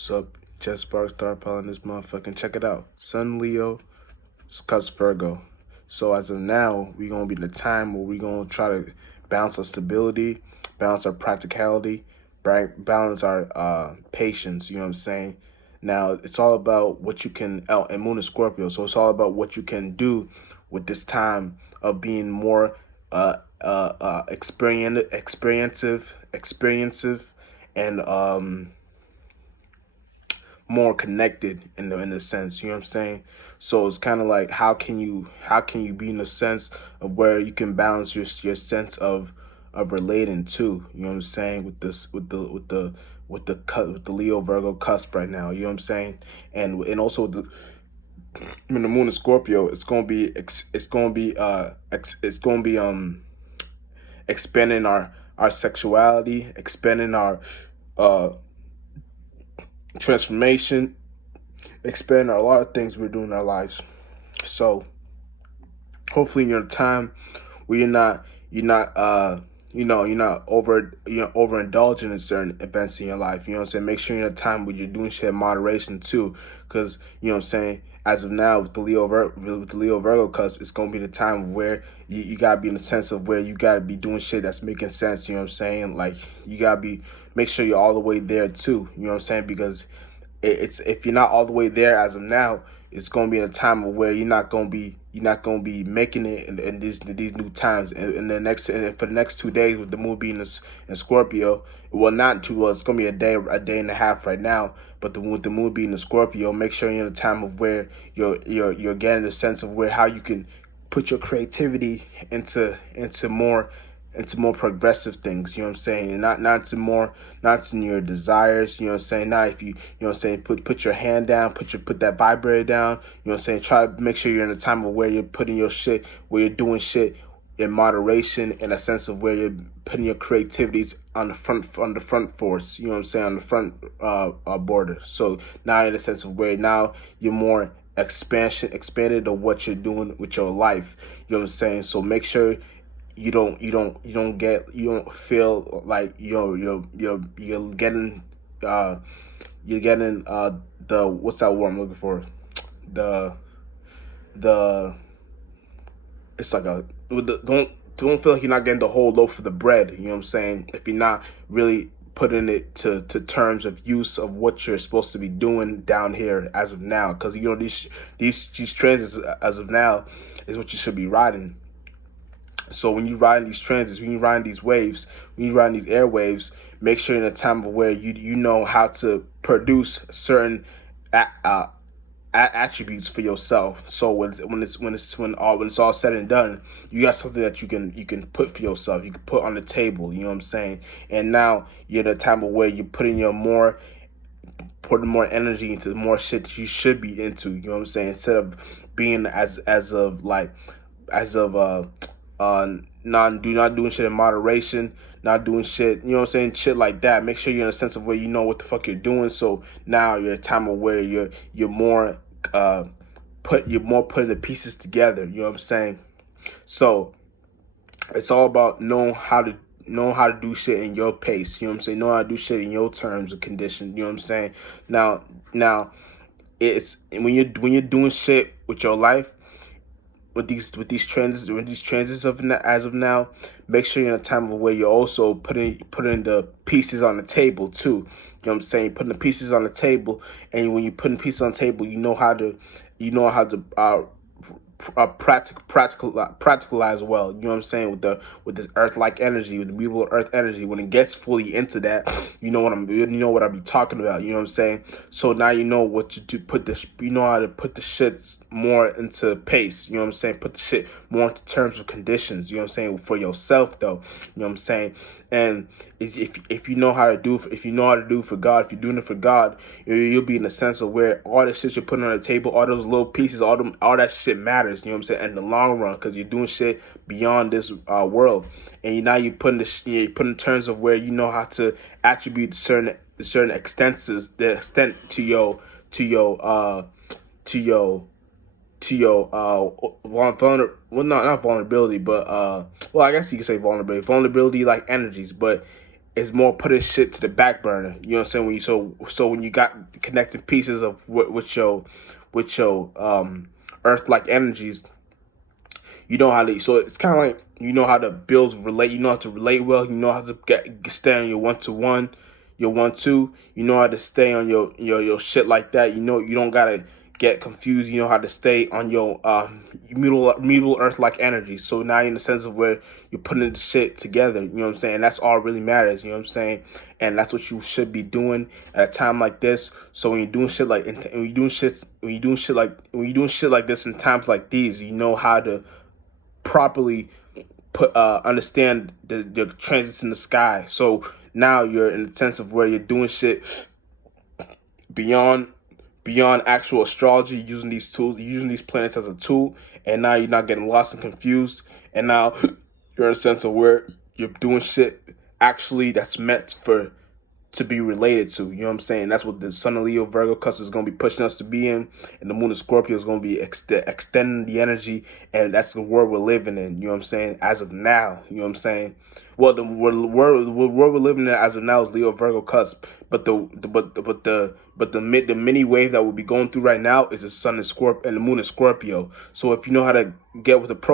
What's up? Jess Sparks, Star Power in this motherfucking. Check it out. Sun Leo, Cusp Virgo. So as of now, we're gonna be in the time where we're gonna try to balance our stability, balance our practicality, balance our patience. You know what I'm saying? Now it's all about what you can. Oh, and Moon is Scorpio, so it's all about what you can do with this time of being more experiensive, and more connected in the sense, you know what I'm saying? So it's kind of like how can you be in the sense of where you can balance your sense of relating to, you know what I'm saying, with this with the Leo Virgo cusp right now, you know what I'm saying? And also when the moon is Scorpio, it's going to be expanding our sexuality, expanding our uh transformation, expand a lot of things we're doing in our lives. So hopefully you're in a time where you're not overindulging in certain events in your life. You know what I'm saying? Make sure you're in a time where you're doing shit in moderation too. Cause you know what I'm saying, as of now with the Leo Virgo cusp, it's gonna be the time where you gotta be in the sense of where you gotta be doing shit that's making sense, you know what I'm saying? Like you gotta be make sure you're all the way there too, you know what I'm saying? Because it's if you're not all the way there as of now, it's gonna be in a time of where you're not gonna be making it in these new times. And for the next 2 days with the moon being in Scorpio, well not too well. It's gonna be a day and a half right now. But with the moon being in Scorpio, make sure you're in a time of where you're getting a sense of where how you can put your creativity into more progressive things, you know what I'm saying? And not to your desires, you know what I'm saying? Not if you know what I'm saying, put your hand down, put that vibrator down, you know what I'm saying? Try to make sure you're in a time of where you're putting your shit, where you're doing shit in moderation, in a sense of where you're putting your creativities on the front force, you know what I'm saying, on the front border. So now in a sense of where now you're more expanded of what you're doing with your life, you know what I'm saying? So make sure you don't feel like you're getting uh the what's that word I'm looking for, the the it's like a don't feel like you're not getting the whole loaf of the bread, you know what I'm saying, if you're not really putting it to terms of use of what you're supposed to be doing down here as of now, because you know these trends as of now is what you should be riding. So when you ride these transits, when you ride these waves, when you ride these airwaves, make sure in a time of where you know how to produce certain a- uh, attributes for yourself. So when it's all said and done, you got something that you can put for yourself. You can put on the table. You know what I'm saying? And now you're in a time of where you're putting more energy into more shit that you should be into. You know what I'm saying? Instead of being as of not doing shit in moderation, not doing shit, you know what I'm saying, shit like that. Make sure you're in a sense of where you know what the fuck you're doing. So now you're a time of where you're more you're more putting the pieces together. You know what I'm saying? So it's all about knowing how to do shit in your pace. You know what I'm saying? Know how to do shit in your terms and conditions. You know what I'm saying? Now, it's when you're doing shit with your life, with these transits as of now, make sure you're in a time of where you're also putting the pieces on the table too. You know what I'm saying? Putting the pieces on the table, and when you're putting pieces on the table, you know how to practicalize well. You know what I'm saying, with this earth like energy, with the beautiful earth energy. When it gets fully into that, you know what I be talking about. You know what I'm saying. So now you know what to do. You know how to put the shits more into pace. You know what I'm saying. Put the shit more into terms of conditions. You know what I'm saying, for yourself though. You know what I'm saying. And if you know how to do if you know how to do for God, if you're doing it for God, you'll be in the sense of where all the shit you're putting on the table, all those little pieces, all that shit matters. You know what I'm saying, in the long run, because you're doing shit beyond this world, and you putting you putting terms of where you know how to attribute certain extenses, the extent to your to your well, not vulnerability, but well, I guess you could say vulnerability like energies. But is more putting shit to the back burner. You know what I'm saying? When you so when you got connecting pieces of with your earth like energies, you know how to. So it's kind of like you know how to build relate. You know how to relate well. You know how to stay on your 1-to-1, your 1-2. You know how to stay on your shit like that. You know you don't gotta get confused. You know how to stay on your mutual earth like energy. So now you're in the sense of where you're putting the shit together. You know what I'm saying? And that's all really matters. You know what I'm saying? And that's what you should be doing at a time like this. So when you're doing shit like when you're doing shit like this in times like these, you know how to properly understand the transits in the sky. So now you're in the sense of where you're doing shit beyond actual astrology, using these tools, using these planets as a tool, and now you're not getting lost and confused. And now you're in a sense of where you're doing shit actually that's meant for to be related to. You know what I'm saying? That's what the Sun of Leo Virgo cusp is going to be pushing us to be in, and the Moon of Scorpio is going to be extending the energy, and that's the world we're living in. You know what I'm saying? As of now, you know what I'm saying? Well, the world we're living in as of now is Leo Virgo cusp, but the mini wave that we'll be going through right now is the Sun and Scorpio and the Moon of Scorpio. So if you know how to get with the pro